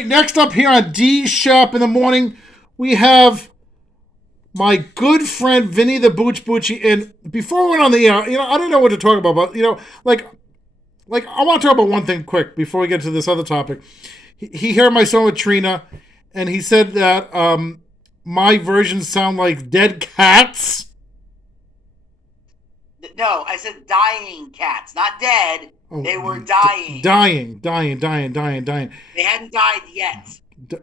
Hey, next up here on D Shap in the morning, we have my good friend Vinny the Booch Bucci. And before we went on the air, I don't know what to talk about, but like I want to talk about one thing quick before we get to this other topic. He heard my song with Trina, and he said that my versions sound like dead cats. No, I said dying cats, not dead. Oh, They were dying. dying. They hadn't died yet. D-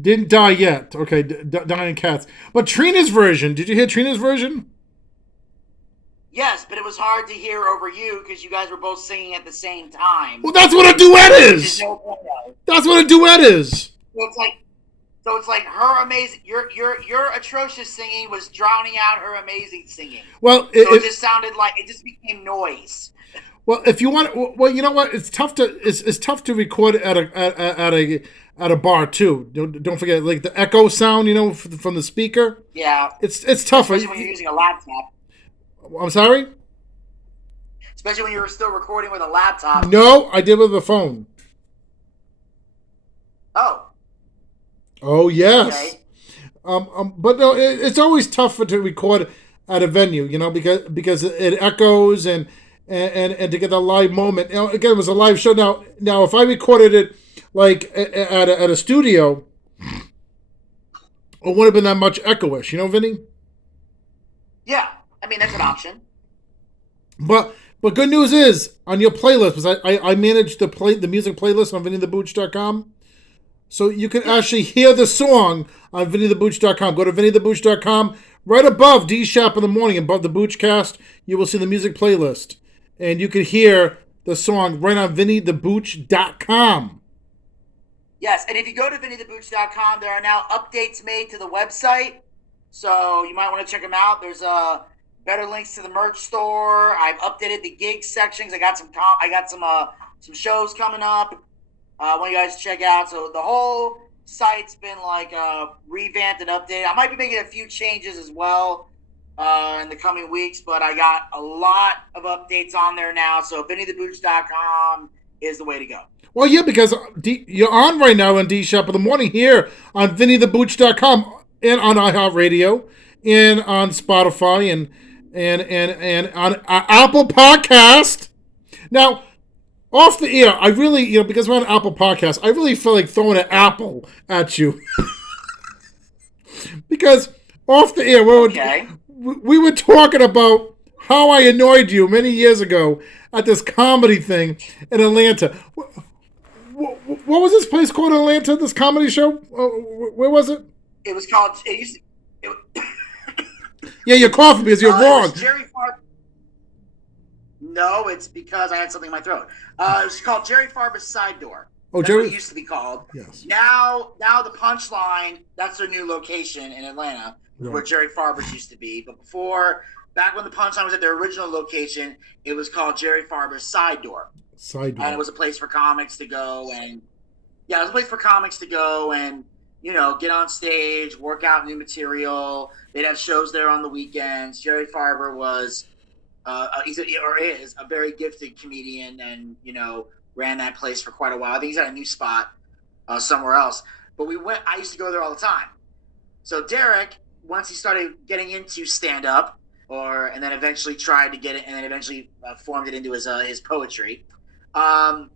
didn't die yet. Okay, dying cats. But Trina's version, did you hear Trina's version? Yes, but it was hard to hear over you because you guys were both singing at the same time. Well, that's what a duet is. No point. That's what a duet is. So it's like her amazing, your atrocious singing was drowning out her amazing singing. Well, it just sounded like it just became noise. Well, if you want, well, you know what? It's tough to record at a bar too. Don't forget, like the echo sound, from the speaker. Yeah, it's tough. Especially when you're using a laptop. I'm sorry. Especially when you were still recording with a laptop. No, I did with a phone. Oh. Oh yes. Okay. But no, it's always tougher to record at a venue, because it echoes and to get the live moment. Again, it was a live show. Now, if I recorded it like at a studio, it wouldn't have been that much echoish, Vinny. Yeah, I mean that's an option. But good news is on your playlist, because I manage the music playlist on VinnyTheBooch.com. So you can actually hear the song on VinnyTheBooch.com. Go to VinnyTheBooch.com. Right above D Shap in the morning, above the Boochcast, you will see the music playlist. And you can hear the song right on VinnyTheBooch.com. Yes, and if you go to VinnyTheBooch.com, there are now updates made to the website. So you might want to check them out. There's better links to the merch store. I've updated the gig sections. I got some shows coming up. I want you guys to check out. So the whole site's been revamped and updated. I might be making a few changes as well in the coming weeks, but I got a lot of updates on there now. So VinnyTheBooch.com is the way to go. Well, yeah, because you're on right now on D Shap in the morning here on VinnyTheBooch.com and on iHeartRadio and on Spotify and on Apple Podcast. Now, off the air, I really, because we're on Apple Podcasts, I really feel like throwing an apple at you. Because off the air, we were talking about how I annoyed you many years ago at this comedy thing in Atlanta. What was this place called in Atlanta, this comedy show? Where was it? It was called... Yeah, you're coughing because you're wrong. Jerry Farber. No, it's because I had something in my throat. It was called Jerry Farber's Side Door. Oh, that's Jerry. What it used to be called. Yes. Now the Punchline. That's their new location in Atlanta, where Jerry Farber's used to be. But back when the Punchline was at their original location, it was called Jerry Farber's Side Door. Side Door. And it was a place for comics to go and get on stage, work out new material. They'd have shows there on the weekends. Jerry Farber was. Is a very gifted comedian and, ran that place for quite a while. I think he's at a new spot somewhere else. But I used to go there all the time. So Derek, once he started getting into stand-up, and then eventually tried to get it, and then eventually formed it into his poetry. But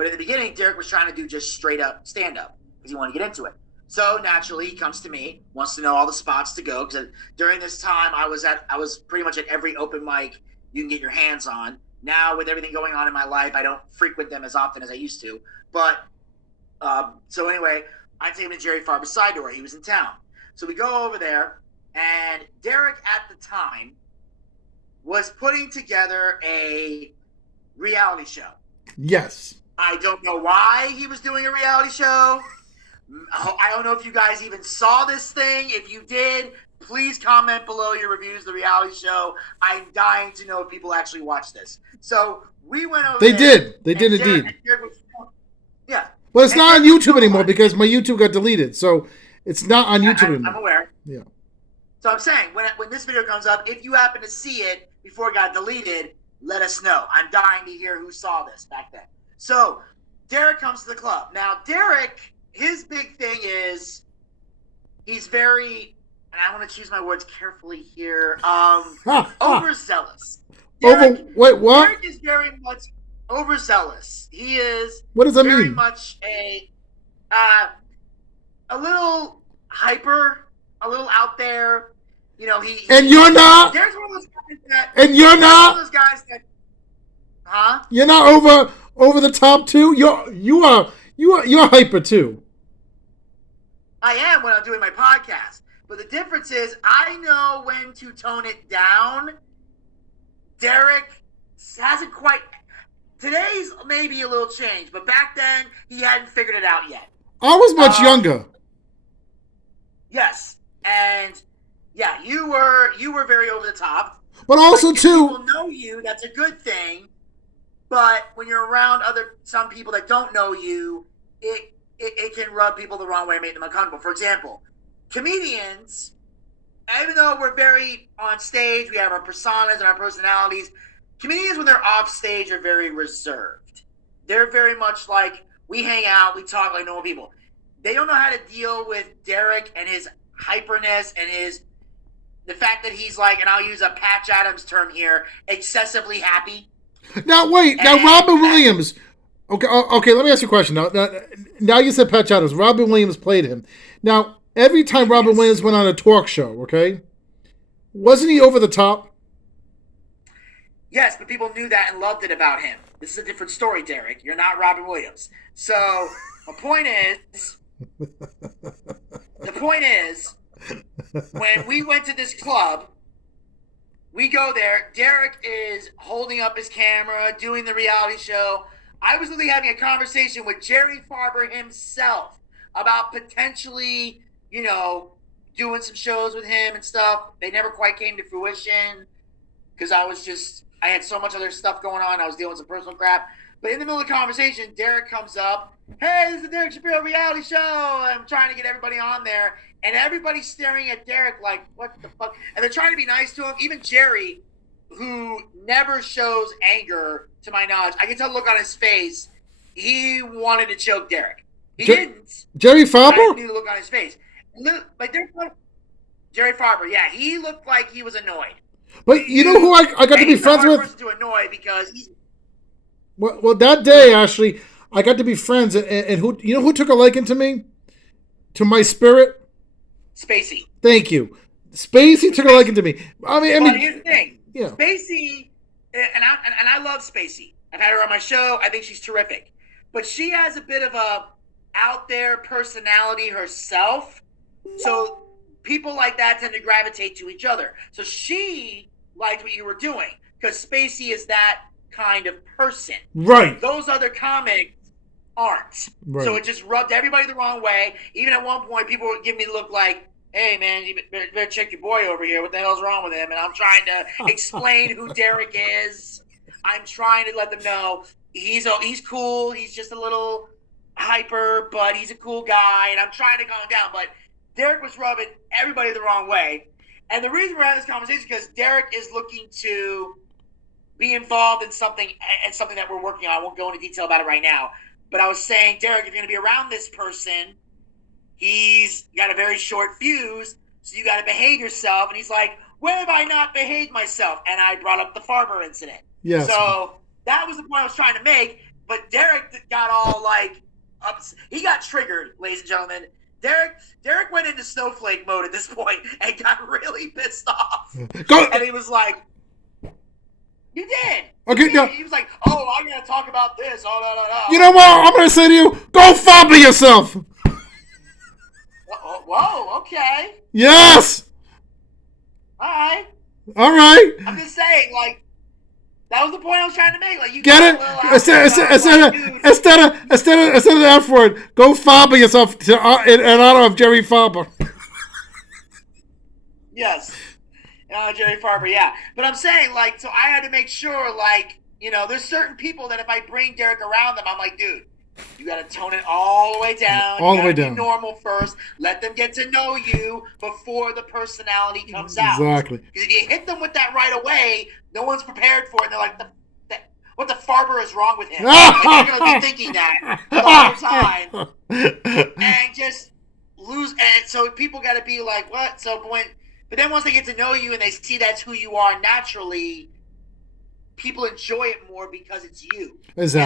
in the beginning, Derek was trying to do just straight-up stand-up because he wanted to get into it. So naturally, he comes to me, wants to know all the spots to go. Because during this time, I was pretty much at every open mic you can get your hands on. Now, with everything going on in my life, I don't frequent them as often as I used to. But so anyway, I take him to Jerry Farber's Side Door. He was in town, so we go over there, and Derek at the time was putting together a reality show. Yes. I don't know why he was doing a reality show. I don't know if you guys even saw this thing. If you did, please comment below your reviews of the reality show. I'm dying to know if people actually watch this. So we went over They there. did. They did indeed. Yeah. Well, it's not on YouTube anymore because my YouTube got deleted. So it's not on YouTube anymore. I'm aware. Yeah. So I'm saying, when this video comes up, if you happen to see it before it got deleted, let us know. I'm dying to hear who saw this back then. So Derek comes to the club. Now, Derek his big thing is he's very, and I want to choose my words carefully here, overzealous. Wait, what? Derek is very much overzealous. He is What does that very mean? much uh, a little hyper, a little out there. You know, And you're not. Derek's one of those guys that. And you're Derek's not. one of those guys that. Huh? You're not over the top too. You're hyper too. I am when I'm doing my podcast. But the difference is I know when to tone it down. Derek hasn't quite. Today's maybe a little change, but back then he hadn't figured it out yet. I was much younger. Yes, and yeah, you were very over the top. But also if too, people know you, that's a good thing. But when you're around some people that don't know you, it can rub people the wrong way and make them uncomfortable. For example, comedians, even though we're very on stage, we have our personas and our personalities. Comedians, when they're off stage, are very reserved. They're very much like, we hang out, we talk like normal people. They don't know how to deal with Derek and his hyperness and the fact that he's like, and I'll use a Patch Adams term here, excessively happy. Now wait, now Robin Williams. Okay. Let me ask you a question. Now you said Patch Adams. Robin Williams played him. Now every time Robin Williams went on a talk show, okay, wasn't he over the top? Yes, but people knew that and loved it about him. This is a different story, Derek. You're not Robin Williams. So the point is, when we went to this club, we go there. Derek is holding up his camera, doing the reality show. I was literally having a conversation with Jerry Farber himself about potentially, doing some shows with him and stuff. They never quite came to fruition because I had so much other stuff going on. I was dealing with some personal crap. But in the middle of the conversation, Derek comes up. Hey, this is the Derek Shapiro reality show. I'm trying to get everybody on there. And everybody's staring at Derek like, what the fuck? And they're trying to be nice to him. Even Jerry, who never shows anger, to my knowledge. I can tell the look on his face. He wanted to choke Derek. He didn't. Jerry Farber? I knew the look on his face. Like, Jerry Farber, yeah. He looked like he was annoyed. But you know who I got to be friends with? He's a hard person to annoy because he's... Well, that day, actually, I got to be friends. And who took a liking to me? To my spirit? Spacey. Thank you. Spacey took a liking to me. I mean, here's the thing. Yeah. Spacey, and I love Spacey. I've had her on my show. I think she's terrific. But she has a bit of a out there personality herself. So people like that tend to gravitate to each other. So she liked what you were doing because Spacey is that kind of person. Right. Those other comics aren't. Right. So it just rubbed everybody the wrong way. Even at one point, people would give me the look like, hey, man, you better check your boy over here. What the hell's wrong with him? And I'm trying to explain who Derek is. I'm trying to let them know he's cool. He's just a little hyper, but he's a cool guy. And I'm trying to calm him down. But Derek was rubbing everybody the wrong way. And the reason we're having this conversation is because Derek is looking to be involved in something that we're working on. I won't go into detail about it right now. But I was saying, Derek, if you're going to be around this person, he's got a very short fuse, so you got to behave yourself. And he's like, where have I not behaved myself? And I brought up the Farber incident. Yes. So that was the point I was trying to make. But Derek got all he got triggered, ladies and gentlemen. Derek went into snowflake mode at this point and got really pissed off. And he was like, you did. Okay, no. He was like, oh, I'm going to talk about this. Oh, You know what? I'm going to say to you, go Farber yourself. Whoa, okay. Yes. All right. I'm just saying, that was the point I was trying to make. Like, you get it? Instead of the F word, go Farber yourself in honor of Jerry Farber. Yes. Jerry Farber, yeah. But I'm saying, so I had to make sure, there's certain people that if I bring Derek around them, I'm like, dude, you got to tone it all the way down. All the way down. Be normal first. Let them get to know you before the personality comes out. Exactly. Because if you hit them with that right away, no one's prepared for it. And they're like, what the Farber is wrong with him? They're going to be thinking that the whole time. just lose, and so people got to be like, what? But then once they get to know you and they see that's who you are naturally, people enjoy it more because it's you. Exactly.